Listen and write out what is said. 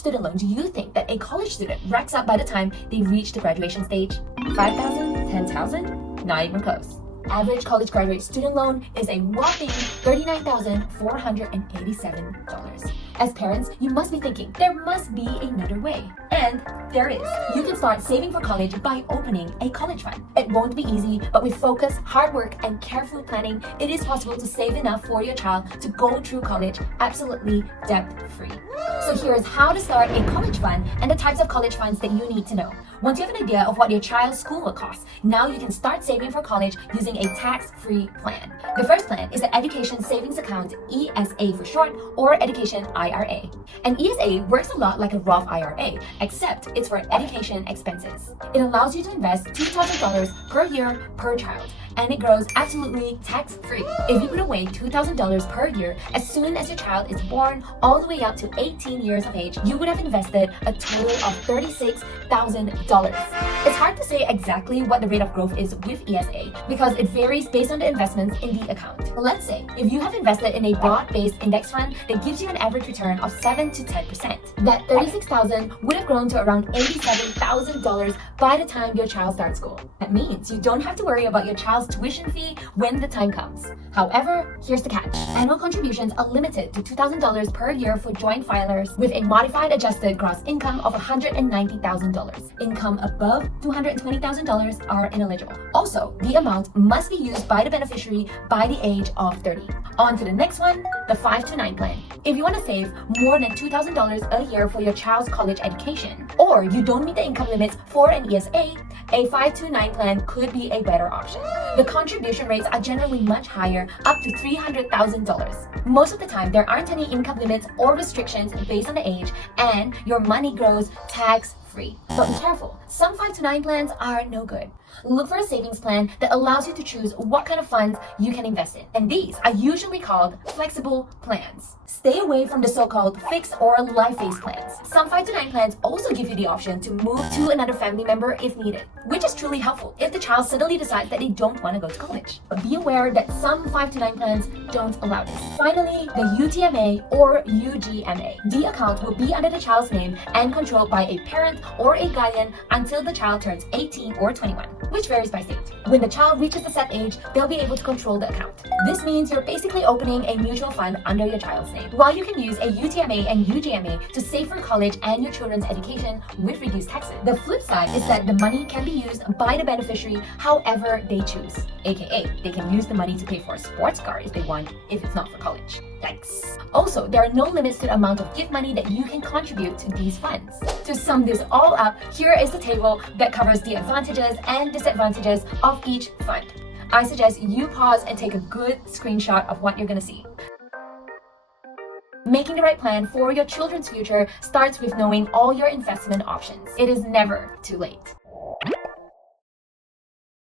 student loan do you think that a college student racks up by the time they reach the graduation stage? 5,000? 10,000? Not even close. Average college graduate student loan is a whopping $39,487. As parents, you must be thinking, there must be another way. And there is. You can start saving for college by opening a college fund. It won't be easy, but with focus, hard work, and careful planning, it is possible to save enough for your child to go through college absolutely debt-free. So here is how to start a college fund and the types of college funds that you need to know. Once you have an idea of what your child's school will cost, now you can start saving for college using a tax-free plan. The first plan is the Education Savings Account, ESA for short, or Education IRA. And ESA works a lot like a Roth IRA, except it's for education expenses. It allows you to invest $2,000 per year per child, and it grows absolutely tax-free. If you put away $2,000 per year as soon as your child is born all the way up to 18 years of age, you would have invested a total of $36,000. It's hard to say exactly what the rate of growth is with ESA because it varies based on the investments in the account. Let's say if you have invested in a broad-based index fund that gives you an average return of 7 to 10%, that $36,000 would have grown to around $87,000 by the time your child starts school. That means you don't have to worry about your child's tuition fee when the time comes. However, here's the catch. Annual contributions are limited to $2,000 per year for joint filers with a modified adjusted gross income of $190,000. Income above $220,000 are ineligible. Also, the amount must be used by the beneficiary by the age of 30. On to the next one, the 5 to 9 plan. If you want to save more than $2,000 a year for your child's college education, or you don't meet the income limits for an ESA, a 5 to 9 plan could be a better option. The contribution rates are generally much higher, up to $300,000. Most of the time, there aren't any income limits or restrictions based on the age, and your money grows tax-free. But be careful, some 5 to 9 plans are no good. Look for a savings plan that allows you to choose what kind of funds you can invest in. And these are usually called flexible plans. Stay away from the so-called fixed or life-phase plans. Some 5 to 9 plans also give you the option to move to another family member if needed, which is truly helpful if the child suddenly decides that they don't want to go to college. But be aware that some 5 to 9 plans don't allow this. Finally, the UTMA or UGMA. The account will be under the child's name and controlled by a parent or a guardian until the child turns 18 or 21. Which varies by state. When the child reaches a set age, they'll be able to control the account. This means you're basically opening a mutual fund under your child's name. While you can use a UTMA and UGMA to save for college and your children's education with reduced taxes, the flip side is that the money can be used by the beneficiary however they choose. AKA, they can use the money to pay for a sports car if they want, if it's not for college. Yikes. Also, there are no limits to the amount of gift money that you can contribute to these funds. To sum this all up, here is the table that covers the advantages and disadvantages of each fund. I suggest you pause and take a good screenshot of what you're going to see. Making the right plan for your children's future starts with knowing all your investment options. It is never too late.